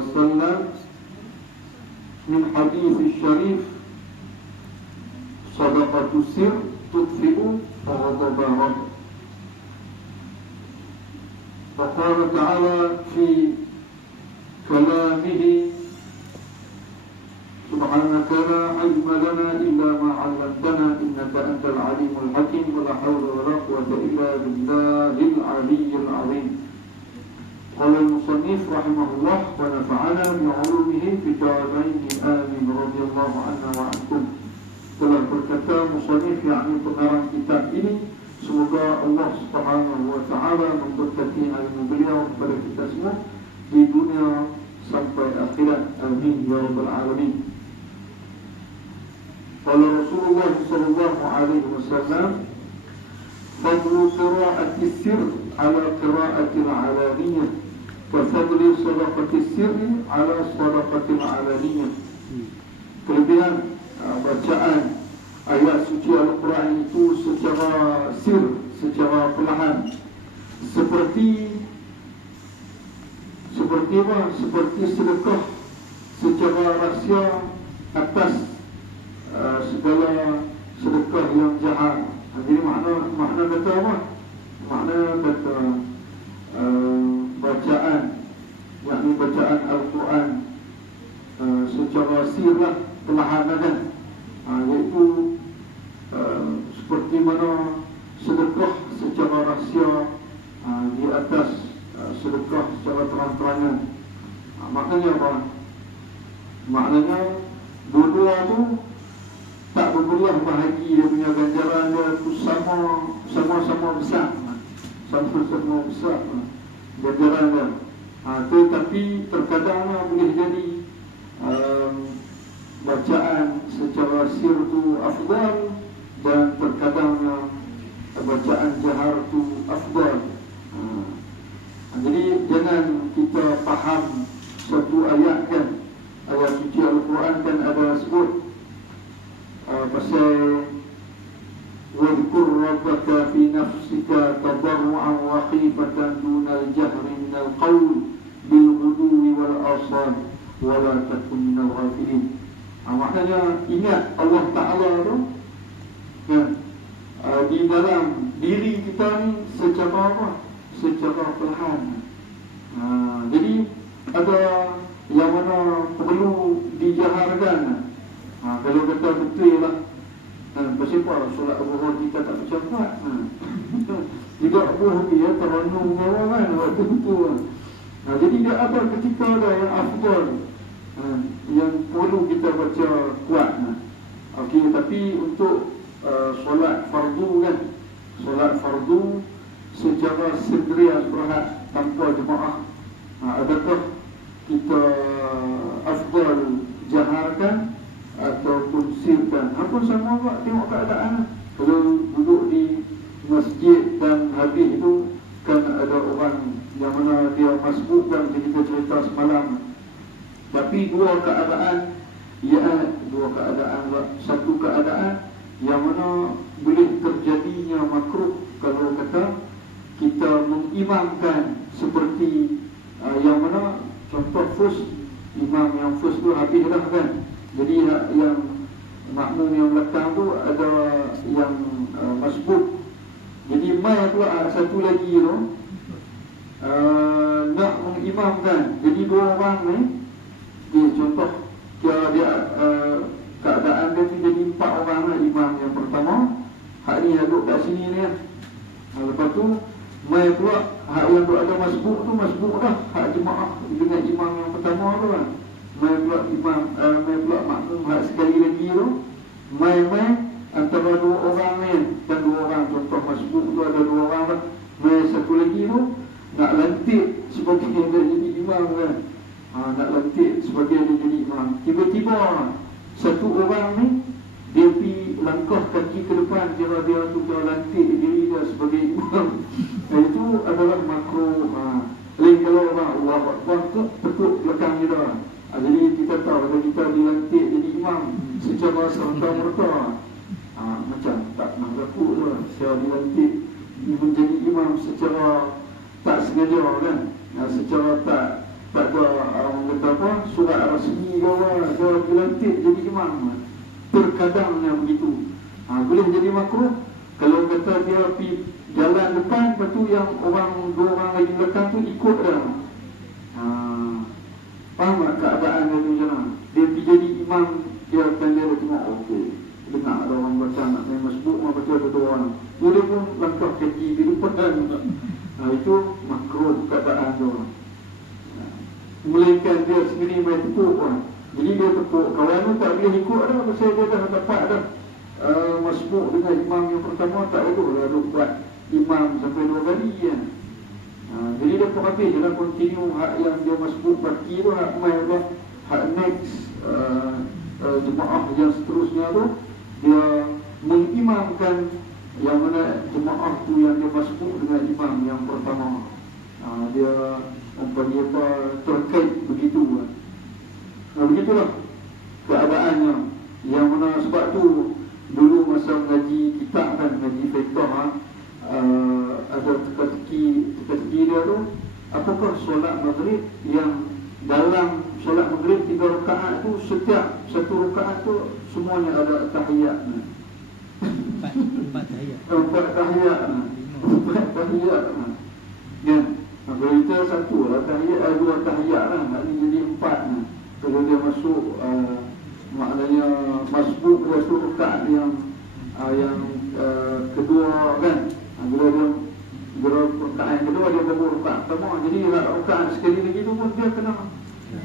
وسلم من حديث الشريف صدقة السر تطفئ غضب رب. وقال تعالى في كلامه سبحانك لا علم لنا إلا ما علمتنا إنك أنت العليم الحكيم ولا حول ولا قوة إلا بالله العلي العظيم. قال المصنف رحمه الله ونفعنا بعلومه في الدارين آمين رضي الله عنا وعنكم. Telah berkata musannif yakni pengarang kitab ini, semoga Allah Subhanahu wa taala memberkati ilmu beliau kepada kita semua di dunia sampai akhirat. Amin ya rabbal alamin. Qala Rasulullah sallallahu alaihi wasallam fadlu qira'ati sirr ala qira'ati al-alaniyah wa fadlu sadaqati sirr ala sadaqati al-alaniyah. Kelebihan bacaan ayat suci Al-Quran itu secara sir, secara perlahan, seperti apa? Seperti sedekah secara rahsia atas segala sedekah yang jahat. Jadi makna kata apa? Makna kata bacaan, yakni bacaan Al-Quran secara sirlah, perlahan-lahan, iaitu seperti mana sedekah secara rahsia di atas sedekah secara terang-terangan. Maknanya apa? Maknanya dua-dua tu tak berbelah bahagi dia punya ganjaran dia tu sama-sama besar, sama-sama besar ganjaran dia. Tetapi terkadang boleh jadi bacaan secara sir tu afdal dan terkadang bacaan jahar tu afdal. Jadi jangan kita faham satu ayat kan, ayat suci Al-Quran kan ada sebut pasal wadhkur rabbaka fi nafsika tadarru'an wa khifatan dunal jahri minal qawl bil ghudwi wal asal wa la takun minal ghafilin. Maknanya ingat Allah Ta'ala tu kan, di dalam diri kita ni secara apa? Secara perlahan. Jadi ada yang mana perlu dijaharkan. Kalau kata betul lah, pasal apa solat zuhur kita tak macam kuat. Tidak boleh ya terenung bawah kan waktu itu. Jadi dia ada ketika ada yang afdal, yang perlu kita baca kuat. Okey, tapi untuk solat fardu kan, solat fardu secara sendirian berat tanpa jemaah, adakah kita afdal jaharkan ataupun sirkan? Apa sama Pak, tengok keadaan. Kalau duduk di masjid dan habis itu kan ada orang yang mana dia masbuk kan, kita cerita semalam. Tapi dua keadaan, dua keadaan. Satu keadaan yang mana boleh terjadinya makruh kalau kata kita mengimamkan seperti yang mana contoh first, imam yang first tu habis dah kan. Jadi yang makmum yang belakang tu ada yang masbuk. Jadi mai pula satu lagi tu nak mengimamkan. Jadi dua orang ni, dia contoh dia keadaan dia tu jadi 4 orang lah. Imam yang pertama hak ni duduk kat sini ni lah. Lepas tu mai pula hak yang tu ada masbuk tu masbuk dah, hak jemaah dengan imam yang pertama tu kan. Mai pula imam, mai pula makmum hak sekali lagi tu, mai antara 2 orang ni dan 2 orang contoh masbuk tu ada 2 orang lah. Mai satu lagi tu nak lantik sebagai dia jadi imam kan. Nak lantik sebagai dia jadi imam. Tiba-tiba satu orang ni dia pergi langkah kaki ke depan, kira dia tu kira lantik diri dia sebagai imam. Itu adalah makruh. Lain kalau orang Allah Akbar tu tekuk belakang kita. Jadi kita tahu kalau kita dilantik jadi imam secara serta-merta, macam tak nak berlaku tu. Saya dilantik menjadi imam secara tak sengaja kan, secara tak ada orang kata surat rasmi ke dia dilantik jadi imam. Terkadangnya begitu. Boleh jadi makruh kalau kata dia pergi jalan depan, lepas tu yang dua orang lagi belakang tu ikut dah. Faham tak keadaan dia tu macam mana? Dia pergi jadi imam, dia akan dia tengok, okey, dengar ada orang baca nak main masbuk, orang baca ada dua orang. Dia pun langkah kaki di depan. Itu makruh keadaan tu. Melainkan dia sendiri main tepuk kan. Jadi dia tepuk, kawan tu tak boleh ikut dah, pasal dia dah dapat dah masbuk dengan imam yang pertama, tak ada dah buat imam sampai 2 kali kan. Jadi dia pun habis, dia dah continue hak yang dia masbuk baki tu, hak main Allah, hak next jemaah yang seterusnya tu dia mengimamkan yang mana jemaah tu yang dia masbuk dengan imam yang pertama. Dia umpamanya apa terkait begitu kan. Begitulah keadaannya. Yang mana sebab tu dulu masa mengaji kitab kan, mengaji fiqh, ada teka-teki dia tu, apakah solat maghrib yang dalam solat maghrib 3 rakaat tu, setiap satu rakaat tu semuanya ada tahiyat. 4 tahiyat. 4 tahiyat. 4 tahiyat. Kan? Kalau kita satu lah tahiyat, 2 tahiyat lah, maknanya jadi 4. Kalau dia masuk maknanya masbuk dia tu rakaat yang kedua kan. Bila dia rakaat yang kedua dia baru rakaat pertama. Jadi rakaat sekali lagi tu pun dia kena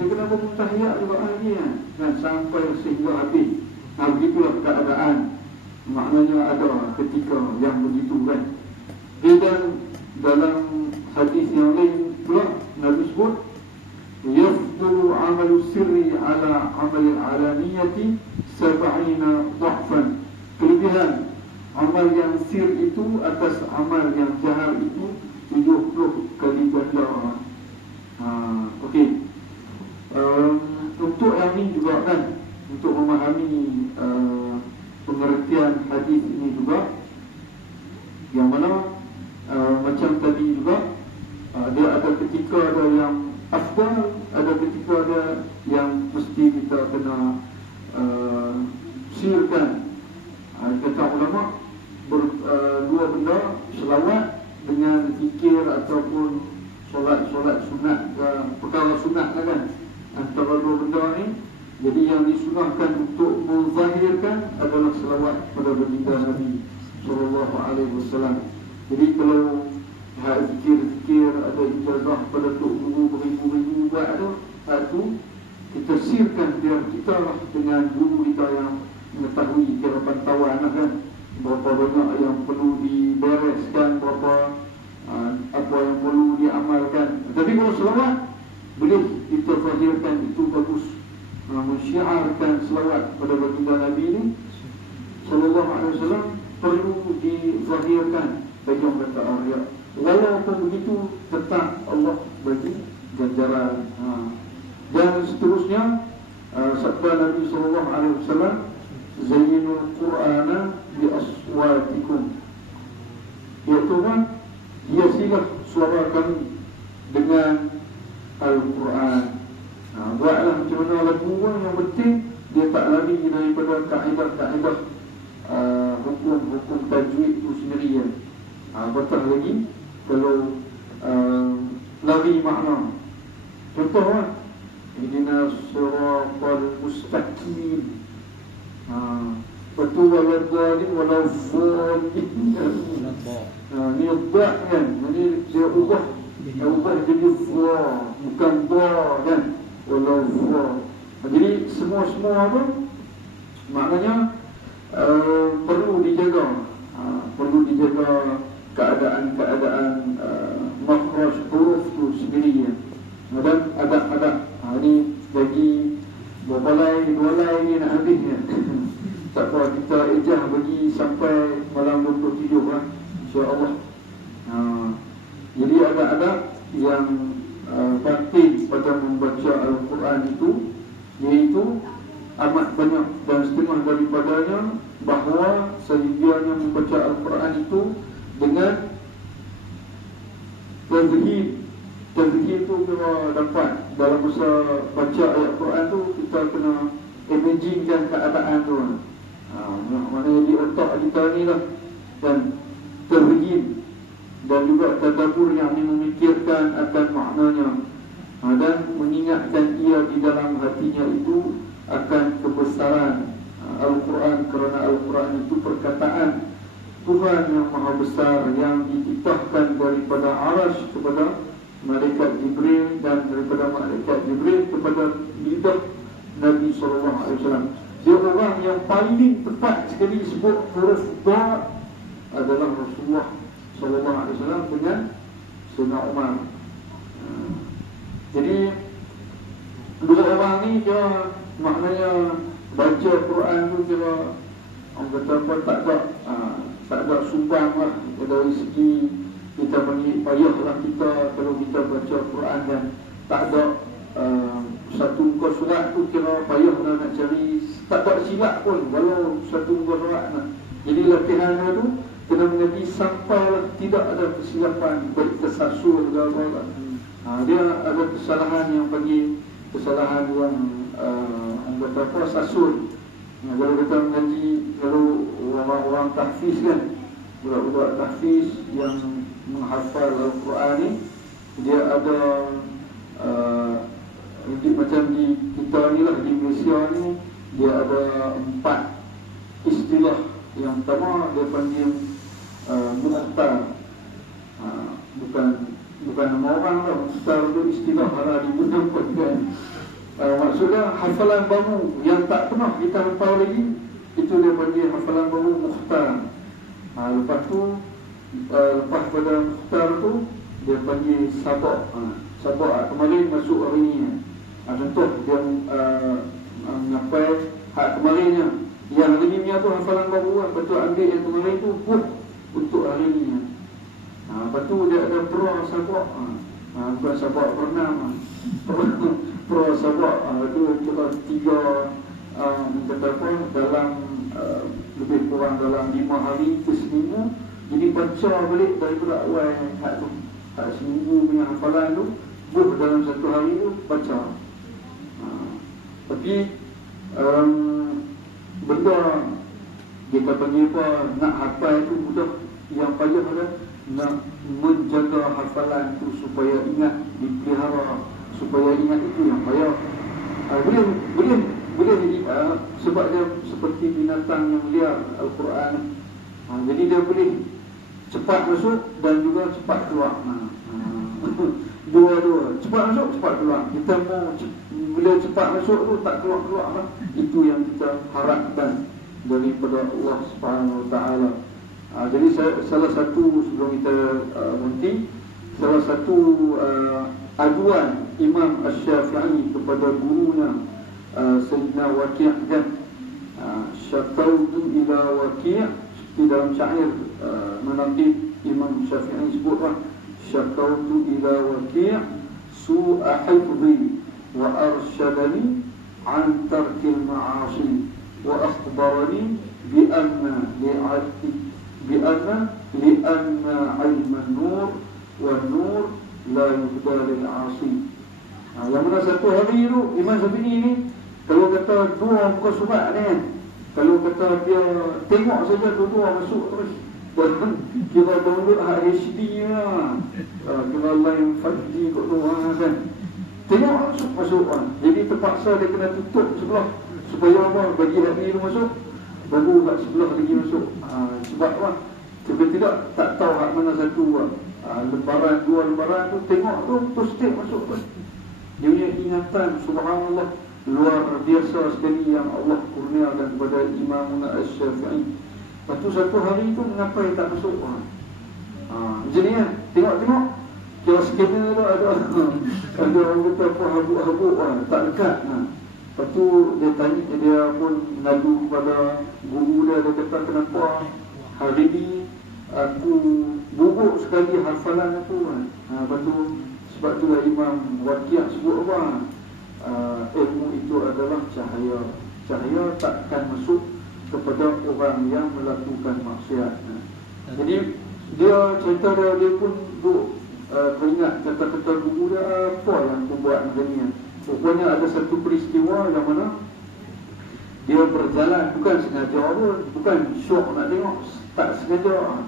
bangun tahiyat juga lagi kan, sampai sehingga habis. Begitulah keadaan. Maknanya ada ketika yang begitu kan. Dan dalam hadis yang lain pula Nabi sebut yafdulu amalu sirri ala amali alaniyati 70 dha'fan. Kelebihan amal yang sir itu atas amal yang jahar itu 70 kali ganda. Okey. Untuk yang ini juga kan, untuk memahami pengertian hadis ini juga, yang mana macam tadi juga, dia ada ketika ada yang afdal, ada ketika ada yang mesti kita kena sirkan. Kata ulama, dua benda, selawat dengan zikir ataupun solat sunat, perkara sunat kan, antara dua benda ni. Jadi yang disunahkan untuk menzahirkan adalah selawat pada baginda Nabi SAW. Jadi kalau zikir-zikir ada ijazah pada Tok Guru beribu-ribu buat tu, kita sirkan biar kita lah dengan guru kita yang mengetahui, kira pantauan lah kan, berapa banyak yang perlu dibereskan, berapa apa yang perlu diamalkan. Tapi kalau selawat boleh kita zahirkan, itu bagus. Mensyiarkan selawat pada baginda Nabi ni sallallahu alaihi wasallam perlu dizahirkan bagi orang kata Arya. Walaupun begitu tetap Allah bagi ganjaran. Dan seterusnya sabda Nabi sallallahu alaihi wasallam, zayyinul Qur'ana bi aswatikum, iaitu kan hiasilah suara kami dengan Al-Quran. Buatlah macam mana lagu pun, yang penting dia tak lari daripada kaedah-kaedah hukum-hukum tajwid itu sendiri kan. Betul lagi kalau lari makna. Contoh kan, ihdinas siratal mustaqim. Betul waladhalin waladzalin. Ni ubah kan, ni dia ubah jadi fa, bukan ba kan, waladzal. Jadi semua tu maknanya perlu dijaga, keadaan makhraj huruf tu sendiri ya. Dan adab-adab ni bagi berbalai ni nak habisnya. Tak apa, kita ejah bagi sampai malam 27 lah, insya-Allah. Jadi adab-adab yang penting pada membaca Al-Quran itu, iaitu amat banyak, dan setengah daripadanya bahawa sehingga membaca Al-Quran itu dengan tazhir. Tazhir itu kira dapat dalam masa baca ayat Quran tu, kita kena imaginekan keadaan tu. Maknanya di otak kita ni lah, dan terhijim, dan juga tadabbur yang memikirkan akan maknanya, dan mengingatkan ia di dalam hatinya itu akan kebesaran Al-Quran, kerana Al-Quran itu perkataan Tuhan yang maha besar yang dititahkan daripada Arash kepada malaikat Jibril, dan daripada malaikat Jibril kepada lidah Nabi SAW. Dia orang yang paling tepat sekali sebut huruf Da adalah Rasulullah SAW dengan Sayyidina Umar. Jadi dua orang ni dia maknanya baca Quran tu kira orang kata apa, tak ada sumbang lah dari segi kita payahlah kita kalau kita baca Quran, dan tak ada satu muka surat tu kira payahlah nak cari, tak ada silap pun walau satu muka surat lah. Jadi latihannya tu kena menjadi sampailah tidak ada kesilapan, baik tersasul ke apa. Dia ada kesalahan yang bagi kesalahan yang orang kata apa, sasul. Kalau kita mengaji, kalau orang-orang tahfiz kan, budak-budak tahfiz yang menghafal Al-Quran ni, dia ada macam di kita ni lah, di Malaysia ni, dia ada 4 istilah. Yang pertama dia panggil mukhtar. Bukan nama orang lah, mukhtar tu istilahhala digunakan. Maksudnya hafalan baru yang tak pernah kita hafal lagi, itu dia panggil hafalan baru mukhtar. Lepas tu lepas pada mukhtar tu dia panggil sabak. Sabak kemarin masuk hari ni. Contoh dia menyapai hak kemarinnya, yang hari ni tu hafalan baru kan, betul ambil yang kemarin tu untuk hari ni. Lepas tu dia ada pro sabak. Bukan sabak bernam. Pro sabak itu kira 3 kata apa, dalam lebih kurang dalam 5 hari ke seminggu. Jadi baca balik daripada awal hak tu, hak seminggu punya hafalan tu, dalam 1 hari tu baca. Tapi benda kita panggil apa, nak hafal tu mudah, yang payah adalah nak menjaga hafalan tu supaya ingat, dipelihara supaya ingat, itu yang payah. Boleh jadi sebab dia seperti binatang yang liar Al-Quran. Jadi dia boleh cepat masuk dan juga cepat keluar. Dua-dua, cepat masuk, cepat keluar. Kita mau bila cepat masuk tu tak keluar-keluar lah. Itu yang kita harapkan daripada Allah Subhanahu Wa Taala. Jadi salah satu, sebelum kita berhenti, salah satu aduan Imam Asy-Syafi'i kepada gurunya Sayyidina Waqi' kan, syakautu ila Waqi', seperti dalam syair menanti Imam Syafi'i sebutlah, syakautu ila Waqi' su'a hifzi wa arsyadani an tarkil ma'asi wa akhbarani bi anna ilman nur wa nur la yuhda lil 'asi. Yang mana satu hari tu Imam Syafi'i ni, kalau kata 2 muka surat ni, kalau kata dia tengok saja 2 masuk terus, dan kira download HD lah, kira line 5G kot tu kan, tengok masuk kan. Jadi terpaksa dia kena tutup sebelah supaya apa, bagi hari tu masuk, baru kat sebelah lagi masuk. Sebab apa, tiba-tiba tak tahu hak mana satu lembaran, 2 lembaran tu tengok tu terus step masuk kan. Dia punya ingatan subhanallah luar biasa sekali yang Allah kurniakan kepada Imam Asy-Syafi'i. Lepas tu satu hari tu mengapa dia tak masuk? Macam ni kan, tengok-tengok kira scanner tu ada orang kata apa, habuk-habuk tak dekat. Lepas tu dia tanya, dia pun ngadu kepada guru dia kata, kenapa hari ni aku buruk sekali hafalan aku kan. Lepas tu sebab tu lah Imam Waqi' sebut apa, ilmu itu adalah cahaya. Cahaya takkan masuk kepada orang yang melakukan maksiat. Jadi dia cerita dia pun duk teringat kata-kata guru dia, apa yang aku buat macam ni. Rupanya ada satu peristiwa yang mana dia berjalan, bukan sengaja pun, bukan syok nak tengok, tak sengaja.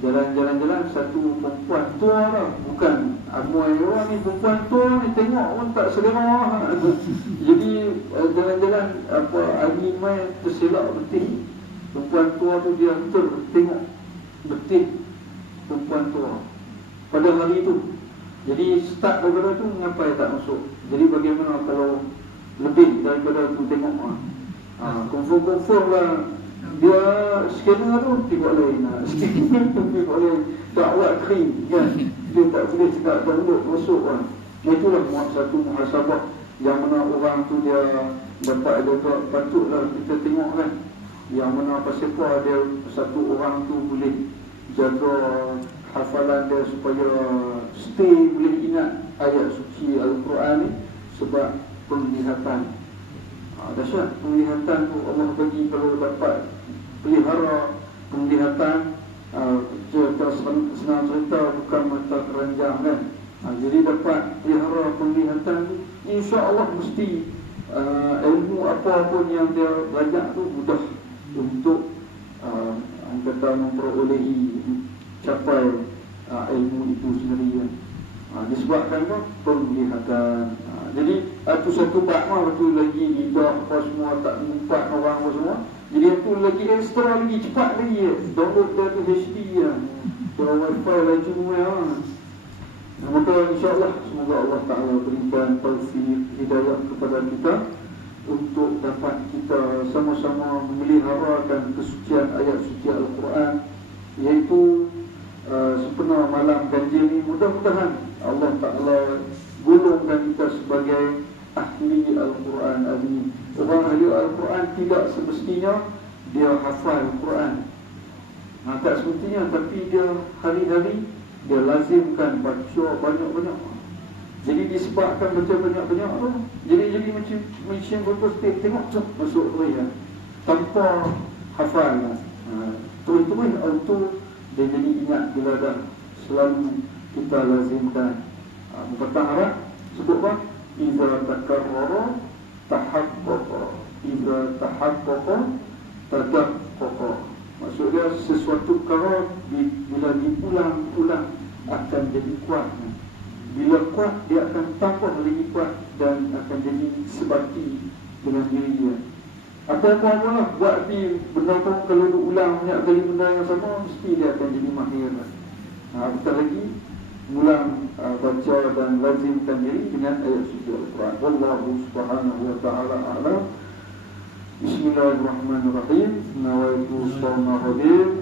Jalan-jalan satu perempuan tua lah, bukan amuai orang ni, perempuan tua ni tengok pun tak selera. Jadi jalan-jalan Ani mai terselak betul. Perempuan tua tu dia tengok betul perempuan tua pada hari tu. Jadi start daripada tu ngapai tak masuk. Jadi bagaimana kalau lebih daripada tu tengok confirm lah. Dia skena tu tengok lain lah. Skena tu tengok lain. Tak buat kering kan. Dia tak boleh cakap download masuk lah. Itulah satu muhasabah yang mana orang tu dia dapat ada patutlah kita tengok kan. Yang mana pasal apa dia satu orang tu boleh jaga hafalan dia supaya stay boleh ingat ayat suci Al-Quran ni sebab penglihatan. Dahsyat penglihatan tu Allah bagi kalau dapat pelihara penglihatan. Cerita senang cerita bukan mata keranjang kan. Jadi dapat pelihara penglihatan tu, insya-Allah mesti ilmu apa pun yang dia belajar tu mudah untuk kata memperolehi capai ilmu itu sendiri kan. Disebabkan apa? Penglihatan. Jadi itu satu bab betul lagi lidah apa semua tak mengumpat orang apa semua. Jadi itu lagi ekstra lagi cepat lagi download dia tu HD kan. Kalau wifi lagi semua maka insya-Allah semoga Allah Taala berikan taufik hidayah kepada kita untuk dapat kita sama-sama memeliharakan kesucian ayat suci Al-Quran, iaitu sepenuh malam ganjil ni. Mudah-mudahan Allah Ta'ala golongkan kita sebagai ahli Al-Quran azim. Orang ahli Al-Quran tidak semestinya dia hafal Al-Quran, tak semestinya, tapi dia hari-hari dia lazimkan baca banyak-banyak. Jadi disebabkan baca banyak-banyak tu, jadi macam betul tengok masuk tu ya, tanpa hafal lah. Terus auto dia jadi ingat bila dah selalu kita lazimkan. Perkataan Arab sebut apa? Iza takarrara tahaqqaqa, iza tahaqqaqa tadaqqaqa. Maksudnya sesuatu perkara bila diulang-ulang akan jadi kuat. Bila kuat dia akan tambah lagi kuat dan akan jadi sebati dengan dirinya. Apa-apa lah buat di benda tu, kalau diulang banyak kali benda yang sama, mesti dia akan jadi mahir. Betul lagi ulang baca dan lazimkan diri dengan ayat suci Al-Quran. Wallahu subhanahu wa ta'ala a'lam. Bismillahirrahmanirrahim. Nawaitu shawma hadir